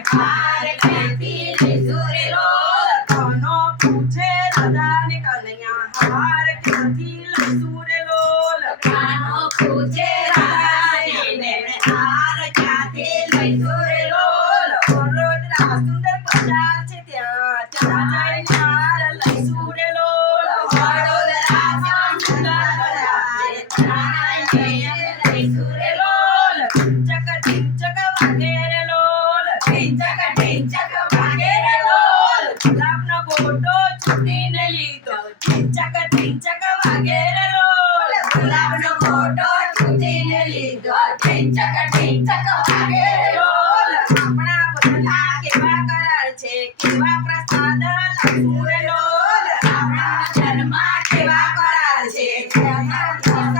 Party દીને લીધો ટીચક ટીચક વાગેરે role ગુલાબનો મોટો દીને લીધો ટીચક ટીચક વાગેરે રોલ આપણા રોલ આપણા જન્મા છે કેવા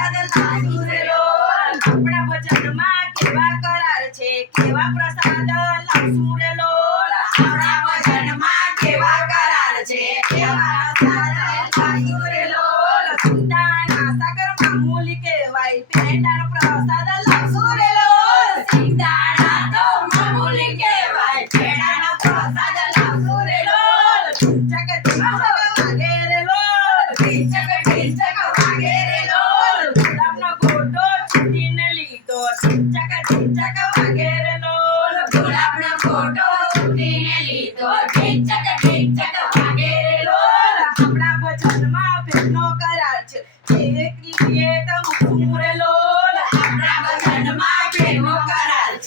પ્રસાદ રોલ આપણા ભજનમાં કેવા છે మూలికే వైపు రెండన ప్రసాద లక్షూరిలో సింగాణతో మూలికే వైపు రెండన ప్రసాద లక్షూరిలో చక చక వాగేరేలో చక చక వాగేరేలో దమ్న కోటో తినలితో చక చక వాగేరేలో దమ్న కోటో తినలితో చక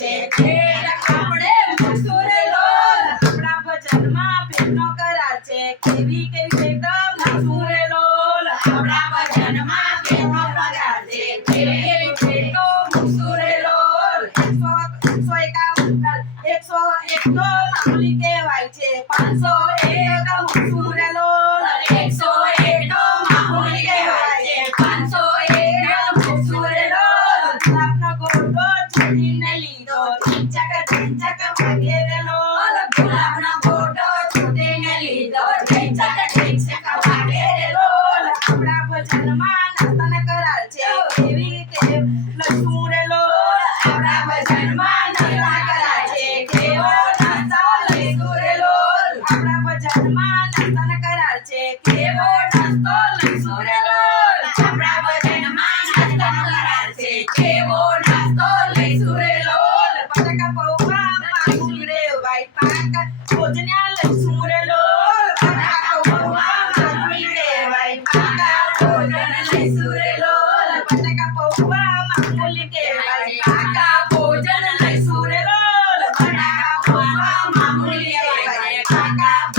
છે આપણે મસૂરે લોલ આપણા ભજનમાં ભેટનો કરાર છે કેવી કેવી એકદમ મસૂરે લોલ આપણા ભજનમાં ભેટનો કરાર છે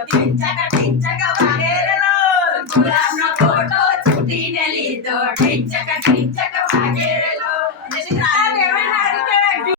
Martín.